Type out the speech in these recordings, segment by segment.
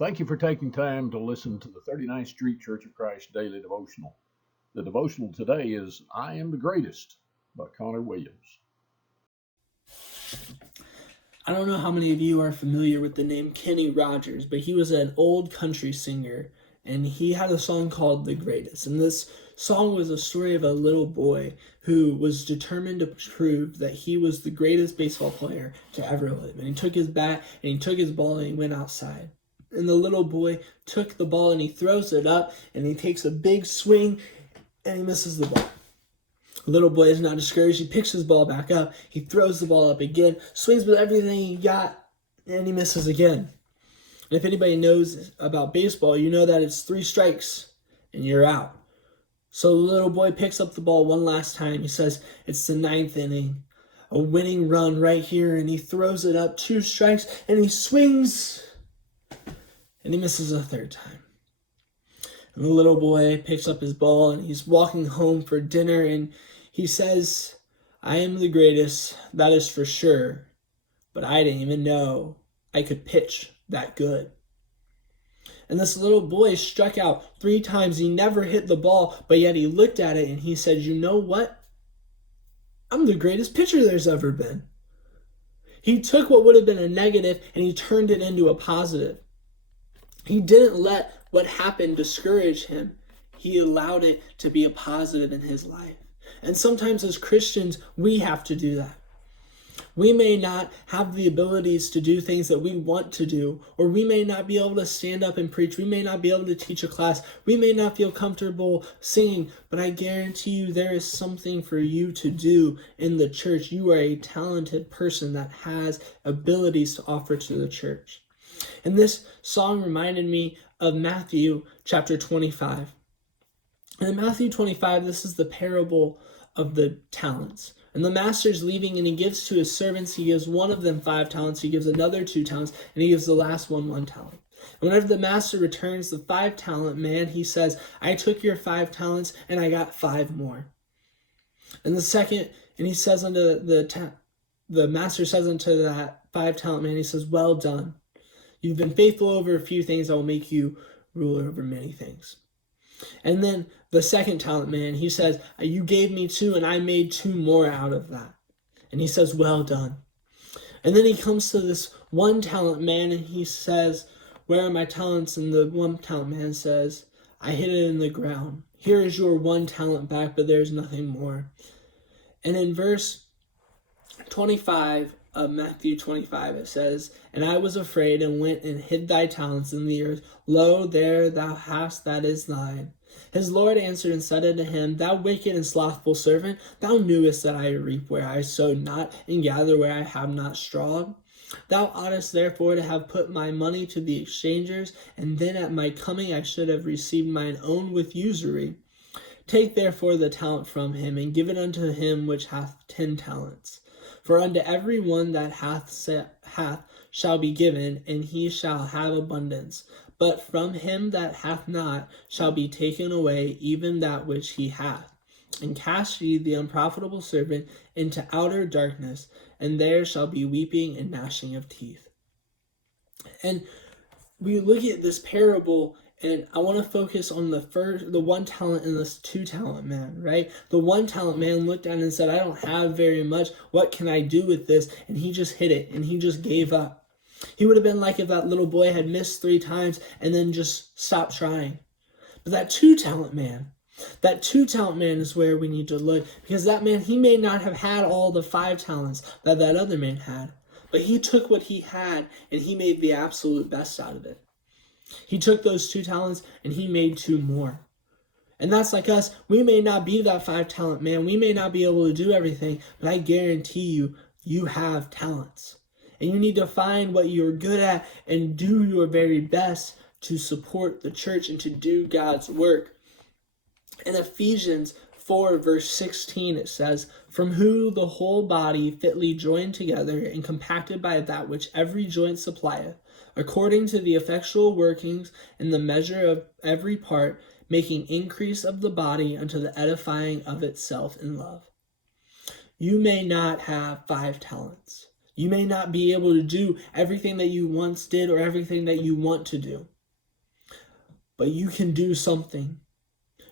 Thank you for taking time to listen to the 39th Street Church of Christ Daily Devotional. The devotional today is I Am the Greatest by Connor Williams. I don't know how many of you are familiar with the name Kenny Rogers, but he was an old country singer, and he had a song called The Greatest. And this song was a story of a little boy who was determined to prove that he was the greatest baseball player to ever live. And he took his bat and he took his ball and he went outside. And the little boy took the ball and he throws it up and he takes a big swing and he misses the ball. The little boy is not discouraged. He picks his ball back up. He throws the ball up again, swings with everything he got, and he misses again. And if anybody knows about baseball, you know that it's 3 strikes and you're out. So the little boy picks up the ball one last time. He says, it's the 9th inning, a winning run right here, and he throws it up 2 strikes, and he swings, and he misses a 3rd time. And the little boy picks up his ball, and he's walking home for dinner, and he says, I am the greatest, that is for sure, but I didn't even know I could pitch that good. And this little boy struck out 3 times. He never hit the ball, but yet he looked at it and he said, you know what? I'm the greatest pitcher there's ever been. He took what would have been a negative and he turned it into a positive. He didn't let what happened discourage him. He allowed it to be a positive in his life. And sometimes as Christians, we have to do that. We may not have the abilities to do things that we want to do, or we may not be able to stand up and preach. We may not be able to teach a class. We may not feel comfortable singing, but I guarantee you there is something for you to do in the church. You are a talented person that has abilities to offer to the church. And this song reminded me of Matthew chapter 25. And in Matthew 25, this is the parable of the talents. And the master's leaving and he gives to his servants, he gives one of them 5 talents, he gives another 2 talents, and he gives the last one 1 talent. And whenever the master returns the 5-talent man, he says, I took your 5 talents and I got 5 more. And the second, and he says unto the master says unto that 5-talent man, he says, well done. You've been faithful over a few things, I will make you ruler over many things. And then the 2nd-talent man, he says, you gave me 2 and I made 2 more out of that. And he says, well done. And then he comes to this 1-talent man and he says, where are my talents? And the 1-talent man says, I hid it in the ground. Here is your 1 talent back, but there's nothing more. And in verse 25 of Matthew 25, it says, and I was afraid and went and hid thy talents in the earth. Lo, there thou hast that is thine. His Lord answered and said unto him, thou wicked and slothful servant, thou knewest that I reap where I sowed not, and gather where I have not strawed. Thou oughtest therefore to have put my money to the exchangers, and then at my coming I should have received mine own with usury. Take therefore the talent from him, and give it unto him which hath 10 talents. For unto every one that hath shall be given, and he shall have abundance. But from him that hath not shall be taken away even that which he hath. And cast ye the unprofitable servant into outer darkness, and there shall be weeping and gnashing of teeth. And we look at this parable, and I want to focus on the 1 talent and this 2-talent man, right? The 1-talent man looked at it and said, I don't have very much. What can I do with this? And he just hit it, and he just gave up. He would have been like if that little boy had missed 3 times and then just stopped trying. But that 2-talent man is where we need to look, because that man, he may not have had all the 5 talents that other man had, but he took what he had and he made the absolute best out of it. He took those 2 talents and he made 2 more. And that's like us. We may not be that 5-talent man. We may not be able to do everything, but I guarantee you, you have talents. And you need to find what you're good at and do your very best to support the church and to do God's work. In Ephesians 4 verse 16 it says, from whom the whole body fitly joined together and compacted by that which every joint supplieth, according to the effectual workings in the measure of every part, making increase of the body unto the edifying of itself in love. You may not have 5 talents. You may not be able to do everything that you once did or everything that you want to do, but you can do something.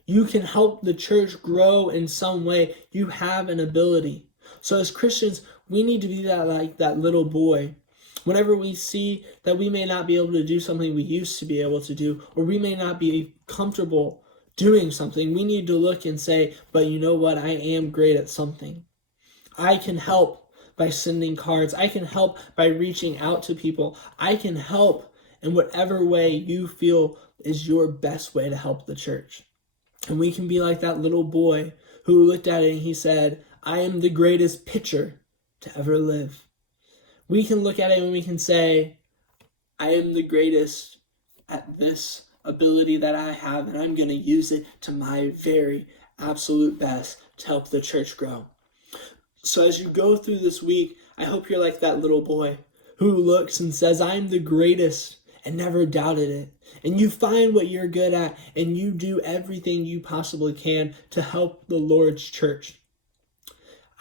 You can help the church grow in some way. You have an ability. So as Christians, we need to be like that little boy. Whenever we see that we may not be able to do something we used to be able to do, or we may not be comfortable doing something, we need to look and say, but you know what? I am great at something. I can help by sending cards. I can help by reaching out to people. I can help in whatever way you feel is your best way to help the church. And we can be like that little boy who looked at it and he said, I am the greatest pitcher to ever live. We can look at it and we can say, I am the greatest at this ability that I have, and I'm going to use it to my very absolute best to help the church grow. So as you go through this week, I hope you're like that little boy who looks and says, I'm the greatest, and never doubted it. And you find what you're good at, and you do everything you possibly can to help the Lord's church.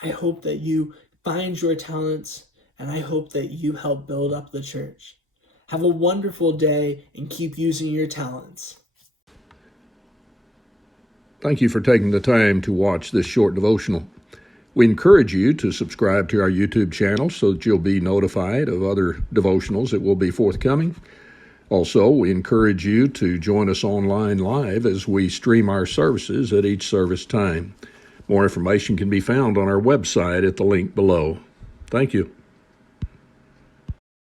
I hope that you find your talents, and I hope that you help build up the church. Have a wonderful day and keep using your talents. Thank you for taking the time to watch this short devotional. We encourage you to subscribe to our YouTube channel so that you'll be notified of other devotionals that will be forthcoming. Also, we encourage you to join us online live as we stream our services at each service time. More information can be found on our website at the link below. Thank you.